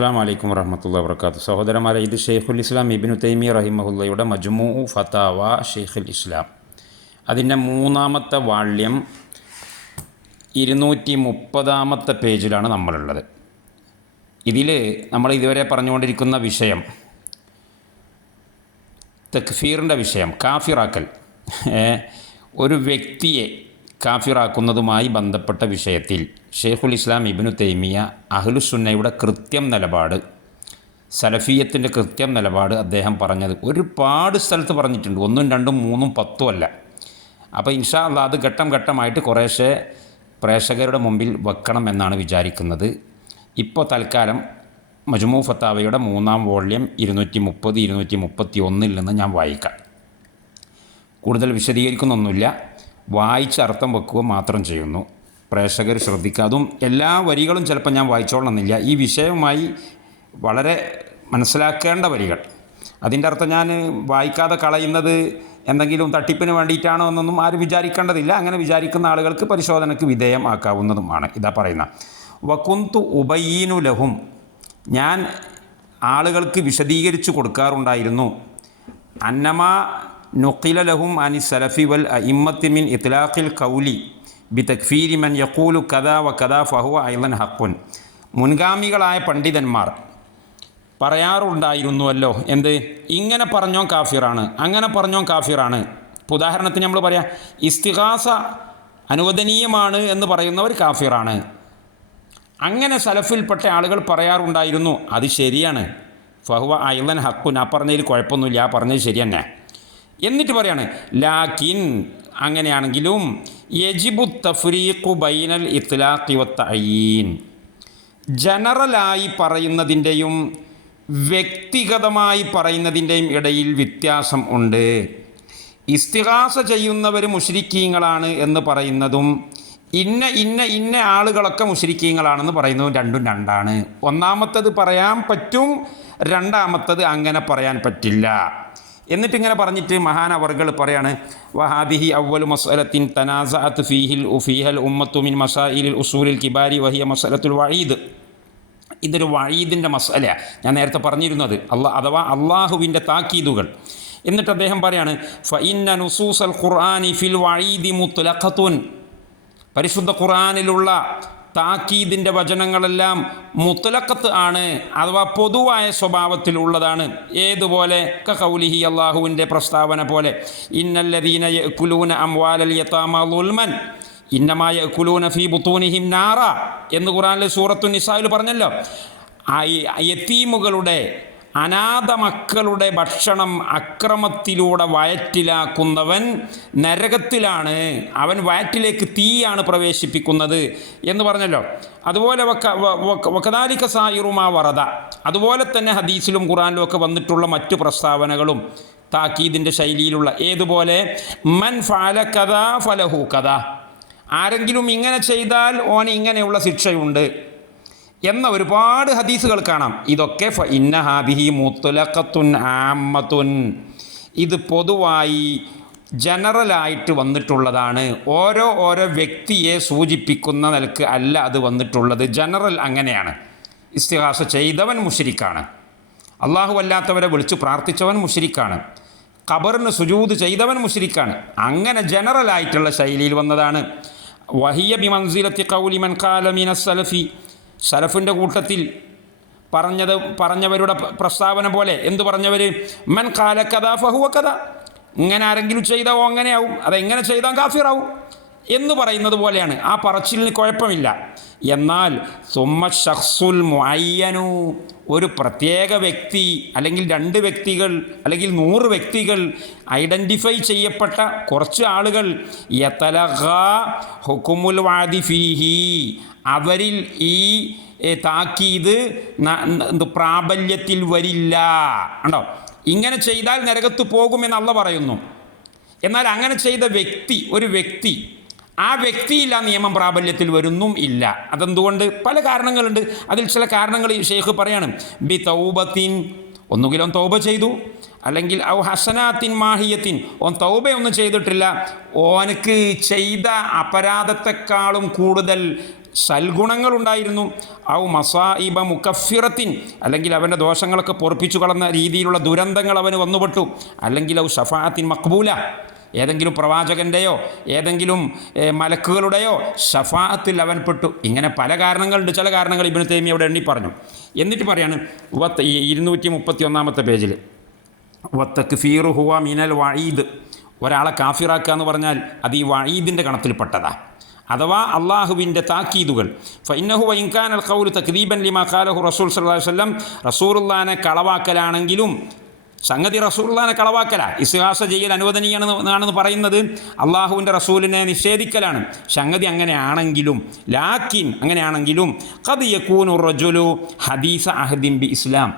അസ്സാം വലൈക്കും വറഹമത്തുള്ള വർക്കാത്തു സഹോദരന്മാരെ ഇത് ഷെയ്ഖുൽ ഇസ്ലാം ഇബിനു തൈമി റഹിമഹുല്ലയുടെ മജ്മു ഫതാവ ഷെയ്ഖുൽ ഇസ്ലാം. അതിന്റെ മൂന്നാമത്തെ വാള്യം ഇരുന്നൂറ്റി മുപ്പതാമത്തെ പേജിലാണ് നമ്മളുള്ളത്. ഇതിൽ നമ്മൾ ഇതുവരെ പറഞ്ഞുകൊണ്ടിരിക്കുന്ന വിഷയം തക്ഫീറിന്റെ വിഷയം കാഫിറാക്കൽ. ഒരു വ്യക്തിയെ കാഫിറാക്കുന്നതുമായി ബന്ധപ്പെട്ട വിഷയത്തിൽ ഷെയ്ഖുൽ ഇസ്ലാം ഇബിനു തൈമിയ അഹ്ലുസുന്നയുടെ കൃത്യം നിലപാട് സലഫിയത്തിന്റെ കൃത്യം നിലപാട് അദ്ദേഹം പറഞ്ഞത് ഒരുപാട് സ്ഥലത്ത് പറഞ്ഞിട്ടുണ്ട്. ഒന്നും രണ്ടും മൂന്നും പത്തും അല്ല. അപ്പോൾ ഇൻഷാ അല്ല അത് ഘട്ടം ഘട്ടമായിട്ട് കുറേശ്ശെ പ്രേക്ഷകരുടെ മുമ്പിൽ വെക്കണം എന്നാണ് വിചാരിക്കുന്നത്. ഇപ്പോൾ തൽക്കാലം മജ്മു ഫത്താവയുടെ മൂന്നാം വോള്യം ഇരുന്നൂറ്റി മുപ്പത് ഇരുന്നൂറ്റി മുപ്പത്തി ഒന്നിൽ നിന്ന് ഞാൻ വായിക്കാം. കൂടുതൽ വിശദീകരിക്കുന്നൊന്നുമില്ല. വായിച്ച് അർത്ഥം വെക്കുക മാത്രം ചെയ്യുന്നു. പ്രേക്ഷകർ ശ്രദ്ധിക്കുക. അതും എല്ലാ വരികളും ചിലപ്പോൾ ഞാൻ വായിച്ചോളണമെന്നില്ല. ഈ വിഷയവുമായി വളരെ മനസ്സിലാക്കേണ്ട വരികൾ. അതിന്റെ അർത്ഥം ഞാൻ വായിക്കാതെ കളയുന്നത് എന്തെങ്കിലും തട്ടിപ്പിന് വേണ്ടിയിട്ടാണോ എന്നൊന്നും ആരും വിചാരിക്കേണ്ടതില്ല. അങ്ങനെ വിചാരിക്കുന്ന ആളുകൾക്ക് പരിശോധനയ്ക്ക് വിധേയമാക്കാവുന്നതുമാണ്. ഇതാ പറയുന്ന വക്കുന്തു ഉബയ്യീനു ലഹും. ഞാൻ ആളുകൾക്ക് വിശദീകരിച്ചു കൊടുക്കാറുണ്ടായിരുന്നു. അന്നമാ നൊക്കില ലഹും അനി സലഫി വൽ ഇമ്മത്തി മിൻ ഇത്ലാഖിൽ കൗലി. ബി തക്ഫീരി മൻ യക്കൂലു കഥ വ കഥ ഫഹുവ ഐലൻ ഹക്കുൻ മുൻഗാമികളായ പണ്ഡിതന്മാർ പറയാറുണ്ടായിരുന്നുവല്ലോ എന്ത്? ഇങ്ങനെ പറഞ്ഞോ കാഫിറാണ് അങ്ങനെ പറഞ്ഞോ കാഫിറാണ്. ഇപ്പോൾ ഉദാഹരണത്തിന് നമ്മൾ പറയാം ഇസ്തിഹാസ അനുവദനീയമാണ് എന്ന് പറയുന്നവർ കാഫിറാണ്. അങ്ങനെ സലഫിൽപ്പെട്ട ആളുകൾ പറയാറുണ്ടായിരുന്നു അത് ശരിയാണ്. ഫഹുവ ഐലൻ ഹക്കുൻ ആ പറഞ്ഞതിൽ കുഴപ്പമൊന്നുമില്ല ആ പറഞ്ഞത് ശരി തന്നെ എന്നിട്ട് പറയാണ് ലാക്കിൻ അങ്ങനെയാണെങ്കിലും യജിബു തഫ്രീഖു ബൈനൽ ഇത്ലാഖി വത്തഈൻ ജനറലായി പറയുന്നതിന്റെയും വ്യക്തിഗതമായി പറയുന്നതിന്റെയും ഇടയിൽ വ്യത്യാസം ഉണ്ട്. ഇസ്തിഹാസ ചെയ്യുന്നവർ മുഷരിക്കീങ്ങളാണ് എന്ന് പറയുന്നതും ഇന്ന ഇന്ന ഇന്ന ആളുകളൊക്കെ മുഷരിക്കീങ്ങളാണെന്ന് പറയുന്നതും രണ്ടും രണ്ടാണ്. ഒന്നാമത്തത് പറയാൻ പറ്റും രണ്ടാമത്തത് അങ്ങനെ പറയാൻ പറ്റില്ല. എന്നിട്ട് ഇങ്ങനെ പറഞ്ഞിട്ട് മഹാനവർകൾ പറയാണ് വഹാദിഹി അവലു മസലത്തിൻ തനാസഅത്ത് ഫീഹിൽ ഉഫീഹൽ ഉമ്മത്തുമിൻ മിൻ മസായിലിൽ ഉസൂലിൽ കിബാരി വഹിയ മസലത്തുൽ വഴീദ് ഇതൊരു വഴീദിന്റെ മസലയാണ് ഞാൻ നേരത്തെ പറഞ്ഞിരുന്നത് അള്ളാ അഥവാ അള്ളാഹുവിന്റെ താക്കീതുകൾ. എന്നിട്ട് അദ്ദേഹം പറയാണ് ഫഇന്ന നുസൂസൽ ഖുർആനി ഫിൽ വഴീദി മുത്തുലഖത്തുൻ പരിശുദ്ധ ഖുർആനിലുള്ള താക്കീദിന്റെ വചനങ്ങളെല്ലാം മുത്തലക്കത്ത് ആണ് അഥവാ പൊതുവായ സ്വഭാവത്തിലുള്ളതാണ് ഏതുപോലെ? കൗലിഹി അള്ളാഹുവിന്റെ പ്രസ്താവന പോലെ. ഇന്നല്ലദീന കുലൂന അംവാലൽ ഇന്നമായ കുലൂന ഫി ബുത്തൂനിഹിം നാറ എന്ന് ഖുറാനിലെ സൂറത്തു നിസായിൽ പറഞ്ഞല്ലോ. ആ യത്തീമുകളുടെ അനാഥ മക്കളുടെ ഭക്ഷണം അക്രമത്തിലൂടെ വയറ്റിലാക്കുന്നവൻ നരകത്തിലാണ്. അവൻ വയറ്റിലേക്ക് തീയാണ് പ്രവേശിപ്പിക്കുന്നത് എന്ന് പറഞ്ഞല്ലോ. അതുപോലെ വക്കദാലിക്ക സായിറുമാ വറത അതുപോലെ തന്നെ ഹദീസിലും ഖുറാനിലും ഒക്കെ വന്നിട്ടുള്ള മറ്റു പ്രസ്താവനകളും താക്കീദിന്റെ ശൈലിയിലുള്ള ഏതുപോലെ? മൻ ഫാല കഥ ഫലഹു കഥ ആരെങ്കിലും ഇങ്ങനെ ചെയ്താൽ ഓന് ഇങ്ങനെയുള്ള ശിക്ഷയുണ്ട്. എന്ന ഒരുപാട് ഹദീസുകൾ കാണാം. ഇതൊക്കെ ഇന്ന ഹാദിഹി മുത്തുലക്കത്തുൻ ആമത്തുൻ ഇത് പൊതുവായി ജനറലായിട്ട് വന്നിട്ടുള്ളതാണ്. ഓരോ ഓരോ വ്യക്തിയെ സൂചിപ്പിക്കുന്ന നിലയ്ക്ക് അല്ല അത് വന്നിട്ടുള്ളത്. ജനറൽ അങ്ങനെയാണ്. ഇസ്തിഹാസ ചെയ്തവൻ മുഷിരിക്കാണ്. അള്ളാഹു അല്ലാത്തവരെ വിളിച്ച് പ്രാർത്ഥിച്ചവൻ മുഷിരിക്കാണ്. ഖബറിന് സുജൂത് ചെയ്തവൻ മുഷിരിക്കാണ്. അങ്ങനെ ജനറലായിട്ടുള്ള ശൈലിയിൽ വന്നതാണ്. വഹിയ ബി മൻസിലത്തി കൗലിമൻ കാലമീന സലഫി. സലഫിന്റെ കൂട്ടത്തിൽ പറഞ്ഞത് പറഞ്ഞവരുടെ പ്രസ്താവന പോലെ എന്തു പറഞ്ഞവർ മൻ കാല കഥ ഫഹുവ കഥ ഇങ്ങനെ ആരെങ്കിലും ചെയ്താവോ അങ്ങനെയാവും. അതെങ്ങനെ ചെയ്താൽ കാഫിറാവും. എന്ന് പറയുന്നത് പോലെയാണ്. ആ പറച്ചിലിന് കുഴപ്പമില്ല. എന്നാൽ സുമ്മ ഷഖ്സുൽ മുഅയ്യനു. ഒരു പ്രത്യേക വ്യക്തി അല്ലെങ്കിൽ രണ്ട് വ്യക്തികൾ അല്ലെങ്കിൽ നൂറ് വ്യക്തികൾ ഐഡന്റിഫൈ ചെയ്യപ്പെട്ട കുറച്ച് ആളുകൾ ഹുക്കുമുൽ വാദി ഫീഹി. അവരിൽ ഈ താക്കീത് പ്രാബല്യത്തിൽ വരില്ല. ഉണ്ടോ ഇങ്ങനെ ചെയ്താൽ നരകത്ത് പോകുമെന്ന് അള്ള പറയുന്നു. എന്നാൽ അങ്ങനെ ചെയ്ത വ്യക്തി ഒരു വ്യക്തി ആ വ്യക്തിയിൽ ആ നിയമം പ്രാബല്യത്തിൽ വരുന്നും ഇല്ല. അതെന്തുകൊണ്ട്? പല കാരണങ്ങളുണ്ട്. അതിൽ ചില കാരണങ്ങൾ ഈ ഷെയ്ഖ് പറയാണ്. ബി തൗബത്തിൻ ഒന്നുകിലും തൗബ ചെയ്തു. അല്ലെങ്കിൽ ഔ ഹസനാത്തിൻ മാഹിയത്തിൻ ഓൻ തൗബയൊന്നും ചെയ്തിട്ടില്ല. ഓനക്ക് ചെയ്ത അപരാധത്തെക്കാളും കൂടുതൽ സൽഗുണങ്ങളുണ്ടായിരുന്നു ഔ മസായിബ മുക്കഫിറത്തിൻ അല്ലെങ്കിൽ അവന്റെ ദോഷങ്ങളൊക്കെ പൊറപ്പിച്ചു കളന്ന രീതിയിലുള്ള ദുരന്തങ്ങൾ അവന് വന്നുപെട്ടു. അല്ലെങ്കിൽ ഔ ഷഫാത്തിൻ മക്ബൂല. ഏതെങ്കിലും പ്രവാചകന്റെയോ ഏതെങ്കിലും മലക്കുകളുടെയോ ഷഫാത്തിൽ അവൻ പെട്ടു. ഇങ്ങനെ പല കാരണങ്ങളുണ്ട്. ചില കാരണങ്ങൾ ഇബിന് തേമി അവിടെ എണ്ണി പറഞ്ഞു. എന്നിട്ട് പറയാണ് വത്ത് ഇരുന്നൂറ്റി മുപ്പത്തി ഒന്നാമത്തെ പേജിൽ വത്തക്ക് ഫീറു ഹുവ മിനൽ വഴീദ് ഒരാളെ കാഫിറാക്കുക എന്ന് പറഞ്ഞാൽ അത് ഈ വഴീദിന്റെ കണത്തിൽപ്പെട്ടതാ അഥവാ അള്ളാഹുവിന്റെ താക്കീതുകൾ. ഫൈനഹു വൈൻഖാൻ അൽ ഖൗൽ തക്ദീബൻ ലിമാ ഖാലഹു റസൂൽ സല്ലല്ലാഹു വല്ലം റസൂറുല്ലാനെ കളവാക്കലാണെങ്കിലും സംഗതി റസൂള്ളാനെ കളവാക്കല. ഇസ്ഹാസ ചെയ്യൽ അനുവദനീയാണ് ആണെന്ന് പറയുന്നത്. അള്ളാഹുവിന്റെ റസൂലിനെ നിഷേധിക്കലാണ്. സംഗതി അങ്ങനെയാണെങ്കിലും ലാക്കിൻ അങ്ങനെയാണെങ്കിലും കത് റജുലു ഹദീസ അഹദിൻ ബി ഇസ്ലാം.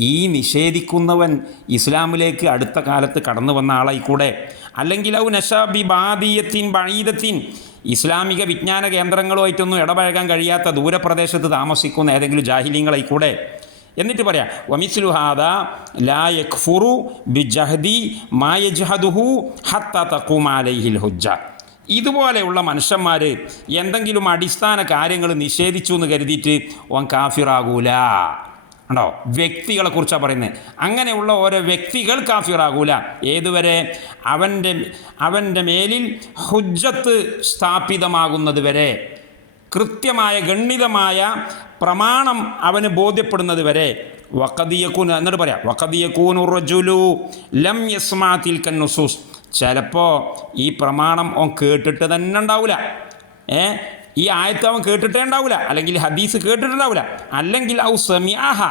ഈ നിഷേധിക്കുന്നവൻ ഇസ്ലാമിലേക്ക് അടുത്ത കാലത്ത് കടന്നു വന്ന ആളായിക്കൂടെ? അല്ലെങ്കിൽ ഔ നഷാബി ബാദിയത്തിൻ ബഴീദത്തിൻ ഇസ്ലാമിക വിജ്ഞാന കേന്ദ്രങ്ങളുമായിട്ടൊന്നും ഇടപഴകാൻ കഴിയാത്ത ദൂരപ്രദേശത്ത് താമസിക്കുന്ന ഏതെങ്കിലും ജാഹിലിങ്ങളായിക്കൂടെ? എന്നിട്ട് പറയാം വമിസ്ലു ഹാദ ലാ ബി ബിജഹദി മാ യജ്ഹദുഹു ഹത്ത തക്കുമാലൈഹിൽ ഹുജ്ജ. ഇതുപോലെയുള്ള മനുഷ്യന്മാർ എന്തെങ്കിലും അടിസ്ഥാന കാര്യങ്ങൾ നിഷേധിച്ചു എന്ന് കരുതിയിട്ട് ഓൻ കാഫിറാകൂല. ഉണ്ടോ വ്യക്തികളെ കുറിച്ചാണ് പറയുന്നത് അങ്ങനെയുള്ള ഓരോ വ്യക്തികൾ കാഫിറാകൂല. ഏതുവരെ? അവന്റെ അവന്റെ മേലിൽ ഹുജ്ജത്ത് സ്ഥാപിതമാകുന്നത് വരെ. കൃത്യമായ ഗണ്ണിതമായ പ്രമാണം അവന് ബോധ്യപ്പെടുന്നത് വരെ. വക്കതിയക്കൂൻ എന്നിട്ട് പറയാം. വക്കതിയക്കൂൻ റജുലു ലം യസ്മാത്തിൽ കന്നുസൂസ് ചിലപ്പോൾ ഈ പ്രമാണം ഓൻ കേട്ടിട്ട് തന്നെ ഉണ്ടാവില്ല ഏ? ഈ ആയത്ത് അവൻ കേട്ടിട്ടേ ഉണ്ടാവില്ല അല്ലെങ്കിൽ ഹദീസ് കേട്ടിട്ടുണ്ടാവില്ല അല്ലെങ്കിൽ ഔ സമിയാഹ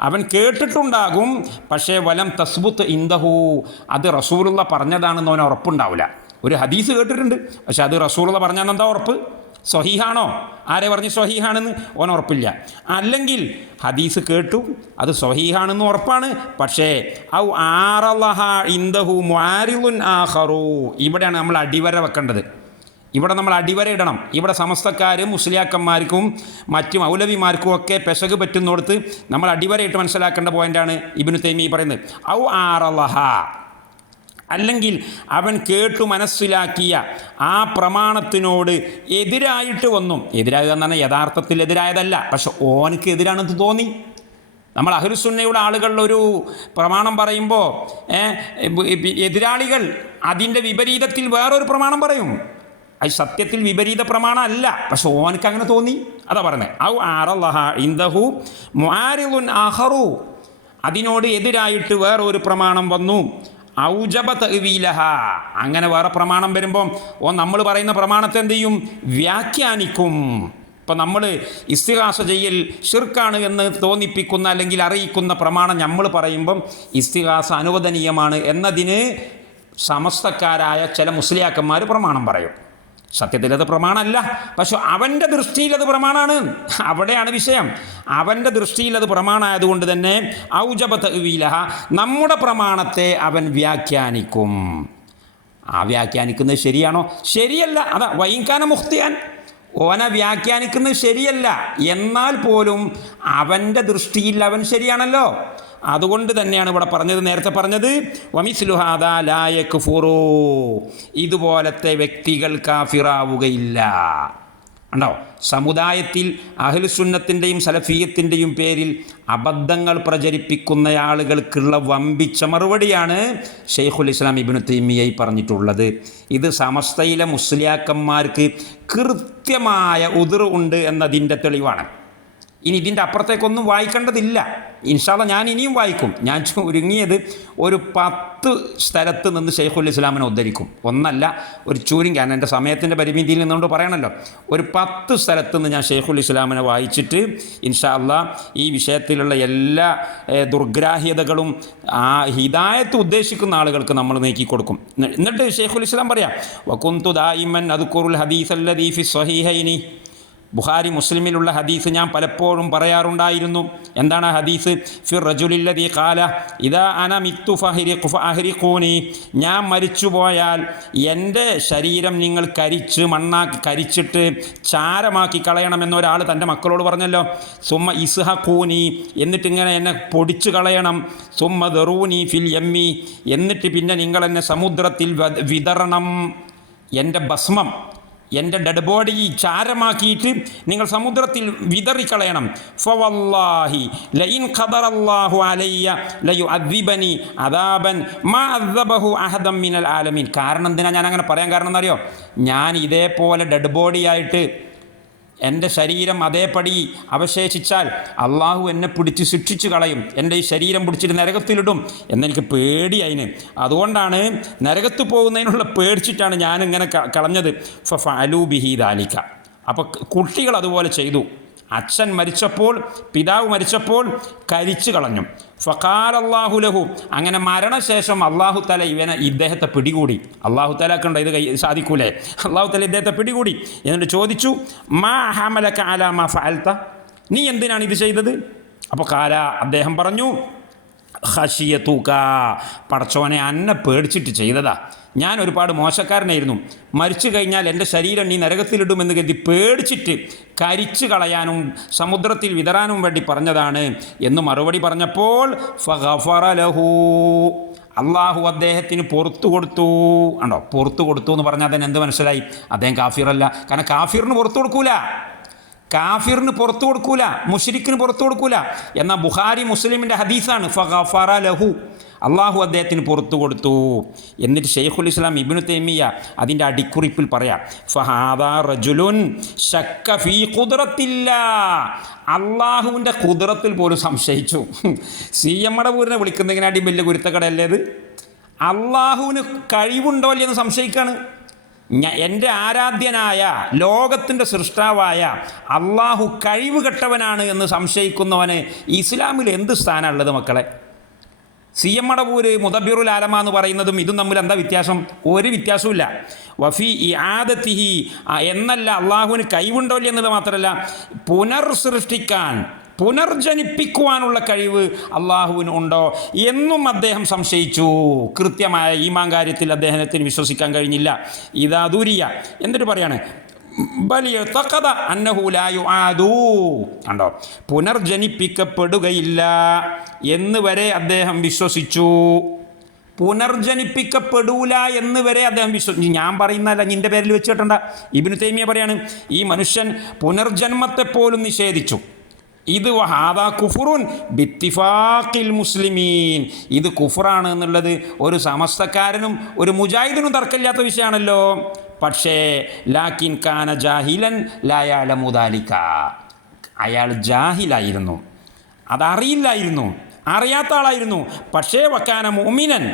അവൻ കേട്ടിട്ടുണ്ടാകും പക്ഷേ വലം തസ്ബുത്ത് ഇന്ദഹു. അത് റസൂലുള്ള പറഞ്ഞതാണെന്ന് അവൻ ഉറപ്പുണ്ടാവില്ല ഒരു ഹദീസ് കേട്ടിട്ടുണ്ട്. പക്ഷെ അത് റസൂലുള്ള പറഞ്ഞാൽ എന്താ ഉറപ്പ്? സ്വഹീഹാണോ? ആരെ പറഞ്ഞ് സ്വഹീഹാണെന്ന്? ഓൻ ഉറപ്പില്ല. അല്ലെങ്കിൽ ഹദീസ് കേട്ടു അത് സ്വഹീഹാണെന്ന് ഉറപ്പാണ്. പക്ഷേ ഔ ആറലഹ ഇന്ദഹു ഇവിടെയാണ് നമ്മൾ അടിവര വെക്കേണ്ടത്. ഇവിടെ നമ്മൾ അടിവര ഇടണം. ഇവിടെ സമസ്തക്കാരും മുസ്ലിയാക്കന്മാർക്കും മറ്റു മൗലവിമാർക്കും ഒക്കെ പെശക് പറ്റുന്നിടത്ത് നമ്മൾ അടിവരയിട്ട് മനസ്സിലാക്കേണ്ട പോയിന്റാണ് ഇബിനു തൈമി പറയുന്നത്. ഔ ആറലഹ. അല്ലെങ്കിൽ അവൻ കേട്ടു മനസ്സിലാക്കിയ ആ പ്രമാണത്തിനോട് എതിരായിട്ട് വന്നു. എതിരാകുക എന്ന് പറഞ്ഞാൽ യഥാർത്ഥത്തിൽ എതിരായതല്ല. പക്ഷെ ഓനക്ക് എതിരാണെന്ന് തോന്നി. നമ്മൾ അഹ്ലുസുന്നയുടെ ആളുകളിലൊരു ഒരു പ്രമാണം പറയുമ്പോൾ എതിരാളികൾ അതിന്റെ വിപരീതത്തിൽ വേറൊരു പ്രമാണം പറയും. അത് സത്യത്തിൽ വിപരീത പ്രമാണം അല്ല. പക്ഷെ ഓനക്ക് അങ്ങനെ തോന്നി. അതാ പറഞ്ഞത് ഔ ആറല്ലഹ അതിനോട് എതിരായിട്ട് വേറൊരു പ്രമാണം വന്നു. ഔജബ തഹ്വീലഹ അങ്ങനെ വേറെ പ്രമാണം വരുമ്പം ഓ നമ്മൾ പറയുന്ന പ്രമാണത്തെ എന്ത് ചെയ്യും? വ്യാഖ്യാനിക്കും. ഇപ്പം നമ്മൾ ഇസ്തിഹാസ ചെയ്യൽ ഷിർക്കാണ് എന്ന് തോന്നിപ്പിക്കുന്ന അല്ലെങ്കിൽ അറിയിക്കുന്ന പ്രമാണം നമ്മൾ പറയുമ്പം ഇസ്തിഹാസ അനുവദനീയമാണ് എന്നതിന് സമസ്തക്കാരായ ചില മുസ്ലിയാക്കന്മാർ പ്രമാണം പറയും. സത്യത്തിൽ അത് പ്രമാണമല്ല. പക്ഷെ അവന്റെ ദൃഷ്ടിയിൽ അത് പ്രമാണമാണ്. അവിടെയാണ് വിഷയം. അവന്റെ ദൃഷ്ടിയിൽ അത് പ്രമാണമായതുകൊണ്ട് തന്നെ ഔജബ തവീലഹ നമ്മുടെ പ്രമാണത്തെ അവൻ വ്യാഖ്യാനിക്കും. ആ വ്യാഖ്യാനിക്കുന്നത് ശരിയാണോ? ശരിയല്ല. അതാ വൈകാന മുഖ്തിയാൻ. ഓനെ വ്യാഖ്യാനിക്കുന്നത് ശരിയല്ല. എന്നാൽ പോലും അവന്റെ ദൃഷ്ടിയിൽ അവൻ ശരിയാണല്ലോ. അതുകൊണ്ട് തന്നെയാണ് ഇവിടെ പറഞ്ഞത് നേരത്തെ പറഞ്ഞത്. വമിസ്ലുഹാദ ലായക് ഫുറോ ഇതുപോലത്തെ വ്യക്തികൾ കാഫിറാവുകയില്ല. ഉണ്ടോ സമുദായത്തിൽ അഹ്ലുസുന്നത്തിന്റെയും സലഫീയത്തിന്റെയും പേരിൽ അബദ്ധങ്ങൾ പ്രചരിപ്പിക്കുന്ന ആളുകൾക്കുള്ള വമ്പിച്ച മറുപടിയാണ് ഷെയ്ഖുൽ ഇസ്ലാം ഇബിനു തീമിയായി പറഞ്ഞിട്ടുള്ളത്. ഇത് സമസ്തയിലെ മുസ്ലിയാക്കന്മാർക്ക് കൃത്യമായ ഉതിർ ഉണ്ട് എന്നതിന്റെ തെളിവാണ്. ഇനി ഇതിന്റെ അപ്പുറത്തേക്കൊന്നും വായിക്കേണ്ടതില്ല. ഇൻഷാല്ല ഞാൻ ഇനിയും വായിക്കും. ഞാൻ ചുരുങ്ങിയത് ഒരു പത്ത് സ്ഥലത്ത് നിന്ന് ഷെയ്ഖുൽ ഇസ്ലാമിനെ ഉദ്ധരിക്കും. ഒന്നല്ല ഒരു ചുരുങ്ങി കാരണം എന്റെ സമയത്തിന്റെ പരിമിതിയിൽ നിന്നുകൊണ്ട് പറയണമല്ലോ ഒരു പത്ത് സ്ഥലത്ത് നിന്ന് ഞാൻ ഷെയ്ഖുൽ ഇസ്ലാമിനെ വായിച്ചിട്ട് ഇൻഷാല്ല ഈ വിഷയത്തിലുള്ള എല്ലാ ദുർഗ്രാഹ്യതകളും ആ ഹിദായത്ത് ഉദ്ദേശിക്കുന്ന ആളുകൾക്ക് നമ്മൾ നീക്കി കൊടുക്കും. എന്നിട്ട് ഷെയ്ഖുൽ ഇസ്ലാം പറയാം വക്കുന്തു ദായിമൻ അതുക്കുറുൽ ഹദീസ് അല്ലദീഫി സ്വഹീഹൈനി. ബുഖാരി മുസ്ലിമിലുള്ള ഹദീസ് ഞാൻ പലപ്പോഴും പറയാറുണ്ടായിരുന്നു. എന്താണ് ഹദീസ്? ഫിർ റജുലില്ലതി കാല ഇതാ അന മിത്തു ഫഹിരി ഫഹിരിഖൂനി ഞാൻ മരിച്ചുപോയാൽ എന്റെ ശരീരം നിങ്ങൾ കരിച്ച് മണ്ണാക്കി കരിച്ചിട്ട് ചാരമാക്കി കളയണമെന്ന് ഒരാൾ തന്റെ മക്കളോട് പറഞ്ഞല്ലോ. സുമ്മ ഇസ്ഹഖൂനി എന്നിട്ട് ഇങ്ങനെ എന്നെ പൊടിച്ചു കളയണം. സുമ്മ ദറൂനി ഫിൽ എമ്മി എന്നിട്ട് പിന്നെ നിങ്ങൾ എന്നെ സമുദ്രത്തിൽ വിതരണം എന്റെ ഭസ്മം എന്റെ ഡെഡ് ബോഡി ചാരമാക്കിയിട്ട് നിങ്ങൾ സമുദ്രത്തിൽ വിതറിക്കളയണം. ഫവല്ലാഹി ലൈൻ ഖദറല്ലാഹു അലയ്യ ലയു അദ്ദിബനി അദാബൻ മാ അദ്ദബഹു അഹദം മിനൽ ആലമീൻ. കാരണം എന്തിനാ ഞാൻ അങ്ങനെ പറയാൻ കാരണം എന്നറിയോ ഞാൻ ഇതേപോലെ ഡെഡ് ബോഡിയായിട്ട് എന്റെ ശരീരം അതേപടി അവശേഷിച്ചാൽ അള്ളാഹു എന്നെ പിടിച്ച് ശിക്ഷിച്ചു കളയും. എന്റെ ഈ ശരീരം പിടിച്ചിട്ട് നരകത്തിലിടും. എന്നെനിക്ക് പേടി അതിന് അതുകൊണ്ടാണ് നരകത്ത് പോകുന്നതിനുള്ള പേടിച്ചിട്ടാണ് ഞാനിങ്ങനെ കളഞ്ഞത്. ഫ അലൂ ബിഹി ദാലിക്ക അപ്പോൾ കുട്ടികൾ അതുപോലെ ചെയ്തു. അച്ഛൻ മരിച്ചപ്പോൾ പിതാവ് മരിച്ചപ്പോൾ കരിച്ചു കളഞ്ഞു. ഫക്കാൽ അള്ളാഹു ലഹു. അങ്ങനെ മരണശേഷം അള്ളാഹു തല ഇവനെ ഇദ്ദേഹത്തെ പിടികൂടി. അള്ളാഹു കണ്ടോ ഇത് കൈ സാധിക്കൂലേ? അള്ളാഹു തല ഇദ്ദേഹത്തെ പിടികൂടി. എന്നിട്ട് ചോദിച്ചു മാ ഹാമലക്ക അല മാ ഫാൽത്ത നീ എന്തിനാണ് ഇത് ചെയ്തത്? അപ്പോൾ കാല അദ്ദേഹം പറഞ്ഞു ഹഷിയ തൂക്ക. പടച്ചോനെ അന്നെ പേടിച്ചിട്ട് ചെയ്തതാ. ഞാൻ ഒരുപാട് മോശക്കാരനായിരുന്നു. മരിച്ചു കഴിഞ്ഞാൽ എന്റെ ശരീരം നീ നരകത്തിലിടുമെന്ന് കരുതി പേടിച്ചിട്ട് കരിച്ചു കളയാനും സമുദ്രത്തിൽ വിതറാനും വേണ്ടി പറഞ്ഞതാണ് എന്ന് മറുപടി പറഞ്ഞപ്പോൾ അള്ളാഹു അദ്ദേഹത്തിന് പുറത്തു കൊടുത്തു. ആണോ പുറത്തു കൊടുത്തു എന്ന് പറഞ്ഞാൽ തന്നെ എന്ത് മനസ്സിലായി? അദ്ദേഹം കാഫിറല്ല. കാരണം കാഫിറിന് പുറത്തു കൊടുക്കൂല. കാഫിറിന് പുറത്തു കൊടുക്കൂല മുഷരിക്കിന് പുറത്തു കൊടുക്കൂല. എന്നാൽ ബുഹാരി മുസ്ലിമിന്റെ ഹദീസാണ് ഫറ ലഹു. അള്ളാഹു അദ്ദേഹത്തിന് പുറത്തു കൊടുത്തു. എന്നിട്ട് ഷെയ്ഖുൽ ഇസ്ലാം ഇബിനു തേമിയ അതിന്റെ അടിക്കുറിപ്പിൽ പറയാം ഫഹാദാ റജുലുൻ ഷക്ക ഫീ കുതിരത്തില്ല അള്ളാഹുവിന്റെ കുതിരത്തിൽ പോലും സംശയിച്ചു. സി എം മടപൂരിനെ വിളിക്കുന്നതിനാട്ടി വലിയ ഗുരുത്തക്കടയല്ലേ അത് അള്ളാഹുവിന് കഴിവുണ്ടോ ഇല്ലെന്ന് സംശയിക്കാണ്. ഞ- എന്റെ ആരാധ്യനായ ലോകത്തിന്റെ സൃഷ്ടാവായ അള്ളാഹു കഴിവ് കെട്ടവനാണ് എന്ന് സംശയിക്കുന്നവന് ഇസ്ലാമിൽ എന്ത് സ്ഥാനമുള്ളത് മക്കളെ? സി എം മടവൂര് മുദബിറുൽ ആലമ എന്ന് പറയുന്നതും ഇതും തമ്മിൽ എന്താ വ്യത്യാസം? ഒരു വ്യത്യാസവുമില്ല. വഫി ഈ ആദത്തിഹി എന്നല്ല അള്ളാഹുവിന് കഴിവുണ്ടോ എന്നത് മാത്രമല്ല പുനർസൃഷ്ടിക്കാൻ പുനർജനിപ്പിക്കുവാനുള്ള കഴിവ് അള്ളാഹുവിന് ഉണ്ടോ എന്നും അദ്ദേഹം സംശയിച്ചു. കൃത്യമായ ഈമാൻ കാര്യത്തിൽ അദ്ദേഹത്തിന് വിശ്വസിക്കാൻ കഴിഞ്ഞില്ല. ഇതാ ദൂരിയ. എന്നിട്ട് പറയാണ് ബലിയ തക്കത അന്നഹൂലായു ആദൂ കണ്ടോ? പുനർജനിപ്പിക്കപ്പെടുകയില്ല എന്ന് വരെ അദ്ദേഹം വിശ്വസിച്ചു. പുനർജനിപ്പിക്കപ്പെടൂല എന്ന് വരെ അദ്ദേഹം വിശ്വസിച്ചു ഞാൻ പറയുന്നതല്ല നിന്റെ പേരിൽ വെച്ച് കേട്ടണ്ട. ഇബിനു തൈമിയ പറയാണ് ഈ മനുഷ്യൻ പുനർജന്മത്തെപ്പോലും നിഷേധിച്ചു. ഇത് വഹാദാ കുഫുറുൻ ബിത്തിഫാഖിൽ മുസ്ലിമീൻ. ഇത് കുഫുറാണ് എന്നുള്ളത് ഒരു സമസ്തക്കാരനും ഒരു മുജാഹിദിനും തർക്കമില്ലാത്ത വിഷയമാണല്ലോ. പക്ഷേ ലാക്കിൻ കാന ജാഹിലൻ ലായാല മുദാലിക്ക അയാൾ ജാഹിലായിരുന്നു. അതറിയില്ലായിരുന്നു. അറിയാത്ത ആളായിരുന്നു. പക്ഷേ വക്കാന മോമിനൻ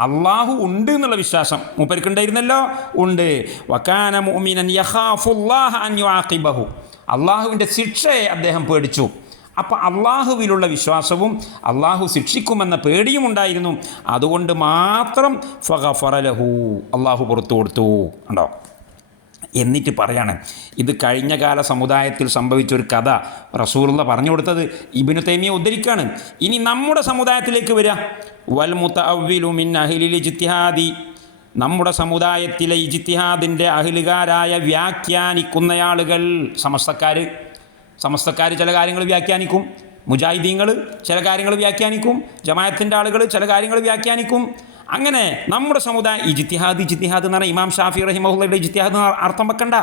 അള്ളാഹു ഉണ്ട് എന്നുള്ള വിശ്വാസം മൂപ്പർക്കുണ്ടായിരുന്നല്ലോ ഉണ്ട്. വക്കാന മോമിനൻ യഹാഫുല്ലാഹ് അൻ യുആഖിബഹു. അള്ളാഹുവിന്റെ ശിക്ഷയെ അദ്ദേഹം പേടിച്ചു. അപ്പോൾ അള്ളാഹുവിലുള്ള വിശ്വാസവും അള്ളാഹു ശിക്ഷിക്കുമെന്ന പേടിയും ഉണ്ടായിരുന്നു. അതുകൊണ്ട് മാത്രം ഫറലഹു അള്ളാഹു പുറത്തു കൊടുത്തു. ഉണ്ടോ എന്നിട്ട് പറയാണ് ഇത് കഴിഞ്ഞ കാല സമുദായത്തിൽ സംഭവിച്ച ഒരു കഥ റസൂലുള്ള പറഞ്ഞു കൊടുത്തത് ഇബിനു തൈമിയെ ഉദ്ധരിക്കാണ്. ഇനി നമ്മുടെ സമുദായത്തിലേക്ക് വരിക വൽ മുതഅവ്വിലു മിൻ അഹിലി ഇജ്തിഹാദി. നമ്മുടെ സമുദായത്തിലെ ഇജിത്തിഹാദിന്റെ അഹിലുകാരായ വ്യാഖ്യാനിക്കുന്നയാളുകൾ സമസ്തക്കാർ സമസ്തക്കാർ ചില കാര്യങ്ങൾ വ്യാഖ്യാനിക്കും. മുജാഹിദീങ്ങൾ ചില കാര്യങ്ങൾ വ്യാഖ്യാനിക്കും. ജമായത്തിന്റെ ആളുകൾ ചില കാര്യങ്ങൾ വ്യാഖ്യാനിക്കും. അങ്ങനെ നമ്മുടെ സമുദായം ഇജിത്തിഹാദ് ഇജിത്തിഹാദ് എന്ന് പറഞ്ഞാൽ ഇമാം ഷാഫി റഹിമഹുല്ലയുടെ ഇജിത്തിഹാദ് അർത്ഥം വെക്കണ്ട.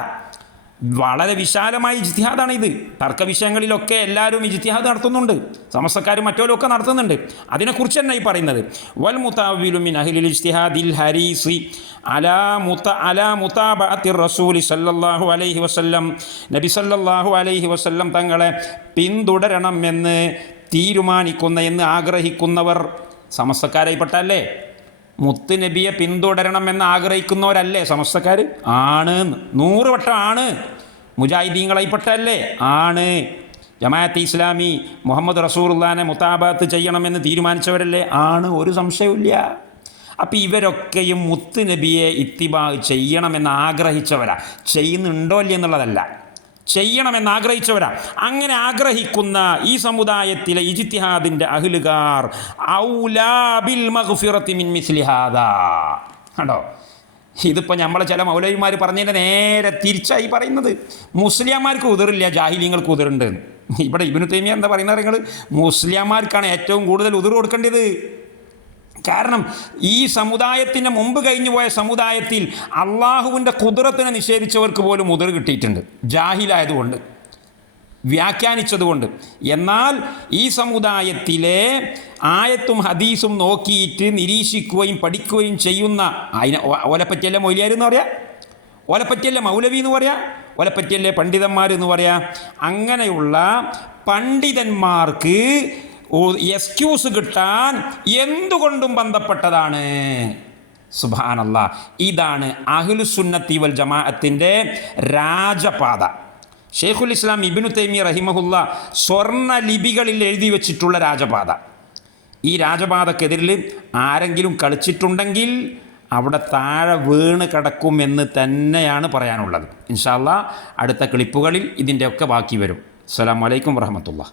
വളരെ വിശാലമായ ഇജ്തിഹാദാണ് ഇത്. തർക്ക വിഷയങ്ങളിലൊക്കെ എല്ലാവരും ഇജ്തിഹാദ് നടത്തുന്നുണ്ട്. സമസ്തക്കാരും മറ്റോരും ഒക്കെ നടത്തുന്നുണ്ട്. അതിനെക്കുറിച്ച് തന്നെ ഈ പറയുന്നത്. വൽ മുതാവിലു മിൻ അഹ്ലിൽ ഇജ്തിഹാദിൽ ഹരീസി അലാ മുത്ത അലാ മുതാബഅത്തി റസൂലി സല്ലല്ലാഹു അലൈഹി വസല്ലം. നബി സല്ലല്ലാഹു അലൈഹി വസല്ലം തങ്ങളെ പിന്തുടരണം എന്ന് തീരുമാനിക്കുന്ന എന്ന് ആഗ്രഹിക്കുന്നവർ സമസ്തക്കാരായിപ്പെട്ടല്ലേ മുത്ത് നബിയെ പിന്തുടരണം എന്ന് ആഗ്രഹിക്കുന്നവരല്ലേ സമസ്തക്കാർ ആണ്. നൂറ് വട്ടം ആണ്. മുജാഹിദീങ്ങളായിപ്പെട്ടല്ലേ ആണ്. ജമാഅത്ത് ഇസ്ലാമി മുഹമ്മദ് റസൂറുല്ലാനെ മുത്താബാത്ത് ചെയ്യണമെന്ന് തീരുമാനിച്ചവരല്ലേ? ആണ്. ഒരു സംശയമില്ല അപ്പം ഇവരൊക്കെയും മുത്ത് നബിയെ ഇത്തിബാ ചെയ്യണമെന്ന് ആഗ്രഹിച്ചവരാ. ചെയ്യുന്നുണ്ടോ ഇല്ല എന്നുള്ളതല്ല. ചെയ്യണമെന്ന് ആഗ്രഹിച്ചവരാ. അങ്ങനെ ആഗ്രഹിക്കുന്ന ഈ സമുദായത്തിലെ ഇജിത്തിഹാദിന്റെ അഹിലുകാർ ഔലാബിൽ മിൻ മിസ്ലിഹാദ കണ്ടോ? ഇതിപ്പോൾ നമ്മളെ ചില മൗലവിമാർ പറഞ്ഞതിന്റെ നേരെ തിരിച്ചായി പറയുന്നത്. മുസ്ലിംമാർക്ക് ഉതിറില്ല ജാഹിലിങ്ങൾക്ക് ഉതിരുണ്ട്. ഇവിടെ ഇബിനു തൈമിയ എന്താ പറയുന്നത് നിങ്ങൾ? മുസ്ലിംമാർക്കാണ് ഏറ്റവും കൂടുതൽ ഉതിർ കൊടുക്കേണ്ടത്. കാരണം ഈ സമുദായത്തിന് മുമ്പ് കഴിഞ്ഞു പോയ സമുദായത്തിൽ അള്ളാഹുവിന്റെ കുതിരത്തിനെ നിഷേധിച്ചവർക്ക് പോലും മുതിർ കിട്ടിയിട്ടുണ്ട്. ജാഹിലായതുകൊണ്ട് വ്യാഖ്യാനിച്ചതുകൊണ്ട്. എന്നാൽ ഈ സമുദായത്തിലെ ആയത്തും ഹദീസും നോക്കിയിട്ട് നിരീക്ഷിക്കുകയും പഠിക്കുകയും ചെയ്യുന്ന അതിനെ ഓലപ്പറ്റിയല്ലേ എന്ന് പറയാം? ഓലപ്പറ്റിയല്ലേ മൗലവി എന്ന് പറയാം? ഓലപ്പറ്റിയല്ലേ പണ്ഡിതന്മാർ എന്ന് പറയാം? അങ്ങനെയുള്ള പണ്ഡിതന്മാർക്ക് എക്സ്ക്യൂസ് കിട്ടാൻ എന്തുകൊണ്ടും ബന്ധപ്പെട്ടതാണ്? സുബാനല്ല ഇതാണ് അഹ്ലുസുന്നത്തി വൽ ജമാഅത്തിന്റെ രാജപാത. ഷെയ്ഖുൽ ഇസ്ലാം ഇബിനു തൈമി റഹിമഹുല്ല സ്വർണ ലിപികളിൽ എഴുതി വെച്ചിട്ടുള്ള രാജപാത. ഈ രാജപാതക്കെതിരിൽ ആരെങ്കിലും കളിച്ചിട്ടുണ്ടെങ്കിൽ അവിടെ താഴെ വീണ് കിടക്കുമെന്ന് തന്നെയാണ് പറയാനുള്ളത്. ഇൻഷാല്ല അടുത്ത ക്ലിപ്പുകളിൽ ഇതിന്റെയൊക്കെ ബാക്കി വരും. അസ്സാം വലൈക്കും വറഹമത്തുള്ള.